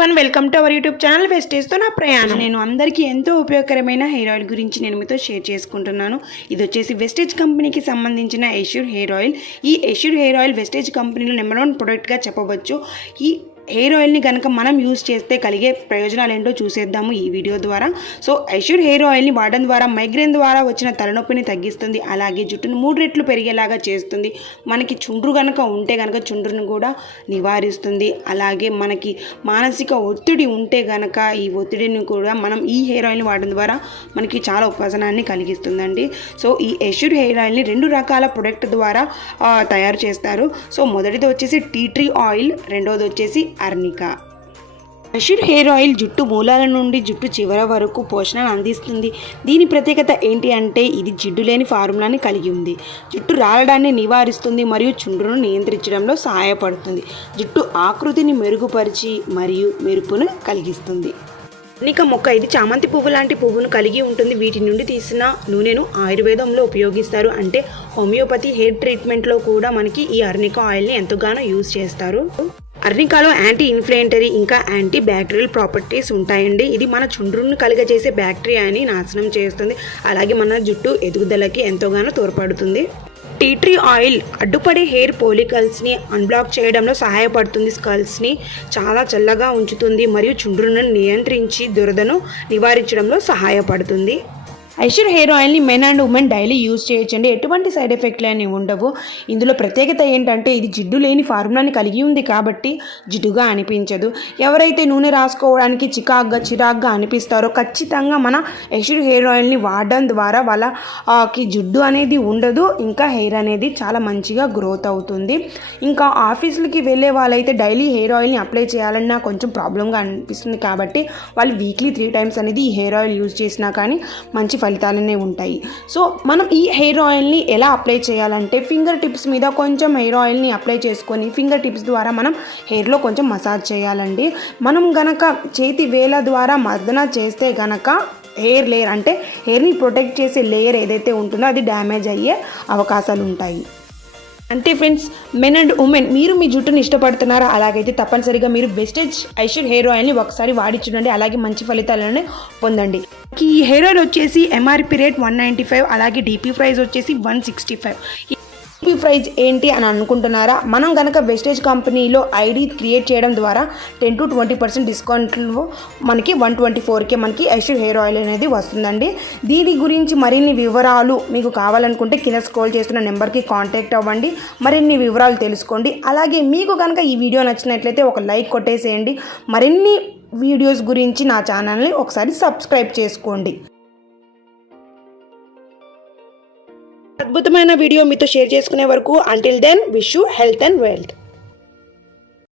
One welcome to our YouTube channel వెస్టేజ్తో నా ప్రయాణం నేను అందరికీ ఎంతో ఉపయోగకరమైన హెయిర్ ఆయిల్ గురించి నేను మీతో షేర్ చేసుకుంటున్నాను. ఇది వచ్చేసి వెస్టేజ్ కంపెనీకి సంబంధించిన ఎష్యూర్ హెయిర్ ఆయిల్ ఈ ఎష్యూర్ హెయిర్ ఆయిల్ వెస్టేజ్ కంపెనీలో నెంబర్ వన్ ప్రొడక్ట్గా చెప్పవచ్చు. ఈ హెయిర్ ఆయిల్ని కనుక మనం యూస్ చేస్తే కలిగే ప్రయోజనాలు ఏంటో చూసేద్దాము ఈ వీడియో ద్వారా. సో ఐష్యూర్ హెయిర్ ఆయిల్ని వాడడం ద్వారా మైగ్రేన్ ద్వారా వచ్చిన తలనొప్పిని తగ్గిస్తుంది. అలాగే జుట్టును మూడు రెట్లు పెరిగేలాగా చేస్తుంది. మనకి చుండ్రు కనుక ఉంటే కనుక చుండ్రును కూడా నివారిస్తుంది. అలాగే మనకి మానసిక ఒత్తిడి ఉంటే కనుక ఈ ఒత్తిడిని కూడా మనం ఈ హెయిర్ ఆయిల్ని వాడడం ద్వారా మనకి చాలా ఉపశనాన్ని కలిగిస్తుందండి. సో ఈ ఎష్యూర్ హెయిర్ ఆయిల్ని రెండు రకాల ప్రొడక్ట్ ద్వారా తయారు చేస్తారు. సో మొదటిది వచ్చేసి టీ ట్రీ ఆయిల్ రెండోది వచ్చేసి అర్నిక. అష్యూర్ హెయిర్ ఆయిల్ జుట్టు మూలాల నుండి జుట్టు చివర వరకు పోషణను అందిస్తుంది. దీని ప్రత్యేకత ఏంటి అంటే ఇది జిడ్డు లేని ఫార్ములాని కలిగి ఉంది. జుట్టు రాలడాన్ని నివారిస్తుంది మరియు చుండ్రును నియంత్రించడంలో సహాయపడుతుంది. జుట్టు ఆకృతిని మెరుగుపరిచి మరియు మెరుపును కలిగిస్తుంది. అర్నిక మొక్క ఇది చామంతి పువ్వు లాంటి పువ్వును కలిగి ఉంటుంది. వీటి నుండి తీసిన నూనెను ఆయుర్వేదంలో ఉపయోగిస్తారు. అంటే హోమియోపతి హెయిర్ ట్రీట్మెంట్లో కూడా మనకి ఈ అర్నిక ఆయిల్ని ఎంతగానో యూజ్ చేస్తారు. అర్నికాలో యాంటీ ఇన్ఫ్లేటరీ ఇంకా యాంటీ బ్యాక్టీరియల్ ప్రాపర్టీస్ ఉంటాయండి. ఇది మన చుండ్రును కలిగజేసే బ్యాక్టీరియాని నాశనం చేస్తుంది. అలాగే మన జుట్టు ఎదుగుదలకి ఎంతోగానో తోడ్పడుతుంది. టీ ట్రీ ఆయిల్ అడ్డుపడే హెయిర్ పోలికల్స్ని అన్బ్లాక్ చేయడంలో సహాయపడుతుంది. స్కల్స్ని చాలా చల్లగా ఉంచుతుంది మరియు చుండ్రును నియంత్రించి దురదను నివారించడంలో సహాయపడుతుంది. ఐశ్వర్ హెయిర్ ఆయిల్ని men and women daily use చేయొచ్చండి. ఎటువంటి సైడ్ ఎఫెక్ట్లు అనేవి ఉండవు. ఇందులో ప్రత్యేకత ఏంటంటే ఇది జిడ్డు లేని ఫార్ములాని కలిగి ఉంది కాబట్టి జిడ్డుగా అనిపించదు. ఎవరైతే నూనె రాసుకోవడానికి చికాగ్గా చిరాగ్గా అనిపిస్తారో ఖచ్చితంగా మన ఐశ్వర్ హెయిర్ ఆయిల్ని వాడడం ద్వారా వాళ్ళకి జిడ్డు అనేది ఉండదు. ఇంకా హెయిర్ అనేది చాలా మంచిగా గ్రోత్ అవుతుంది. ఇంకా ఆఫీసులకి వెళ్ళే వాళ్ళైతే డైలీ హెయిర్ ఆయిల్ని అప్లై చేయాలన్నా కొంచెం ప్రాబ్లంగా అనిపిస్తుంది కాబట్టి వాళ్ళు వీక్లీ త్రీ టైమ్స్ అనేది ఈ హెయిర్ ఆయిల్ యూజ్ చేసినా కానీ మంచి ఫలితాలనే ఉంటాయి. సో మనం ఈ హెయిర్ ఆయిల్ని ఎలా అప్లై చేయాలంటే ఫింగర్ టిప్స్ మీద కొంచెం హెయిర్ ఆయిల్ని అప్లై చేసుకొని ఫింగర్ టిప్స్ ద్వారా మనం హెయిర్లో కొంచెం మసాజ్ చేయాలండి. మనం గనక చేతి వేల ద్వారా మర్దన చేస్తే గనక హెయిర్ లేయర్ అంటే హెయిర్ని ప్రొటెక్ట్ చేసే లేయర్ ఏదైతే ఉంటుందో అది డ్యామేజ్ అయ్యే అవకాశాలు ఉంటాయి. అంటే ఫ్రెండ్స్ మెన్ అండ్ ఉమెన్ మీరు మీ జుట్టుని ఇష్టపడుతున్నారా? అలాగైతే తప్పనిసరిగా మీరు బెస్టేజ్ ఐషర్ హెయిర్ ఆయిల్ని ఒకసారి వాడి చూడండి అలాగే మంచి ఫలితాలను పొందండి. ఈ హెయిర్ ఆయిల్ వచ్చేసి MRP rate one ninety five అలాగే డీపీ ప్రైస్ వచ్చేసి one sixty five DP price ఏంటి అని అనుకుంటున్నారా? మనం కనుక వెస్టేజ్ కంపెనీలో ఐడి క్రియేట్ చేయడం ద్వారా టెన్ టు ట్వంటీ పర్సెంట్ డిస్కౌంట్లో మనకి వన్ ట్వంటీ ఫోర్కే మనకి ఐషర్ హెయిర్ ఆయిల్ అనేది వస్తుందండి. దీని గురించి మరిన్ని వివరాలు మీకు కావాలనుకుంటే కింద స్క్రోల్ చేస్తున్న నెంబర్కి కాంటాక్ట్ అవ్వండి. మరిన్ని వివరాలు తెలుసుకోండి. అలాగే మీకు కనుక ఈ వీడియో నచ్చినట్లయితే ఒక లైక్ కొట్టేసేయండి. మరిన్ని వీడియోస్ గురించి నా ఛానల్ని ఒకసారి సబ్స్క్రైబ్ చేసుకోండి. అద్భుతమైన వీడియో మీతో షేర్ చేసుకునే వరకు until then wish you health and wealth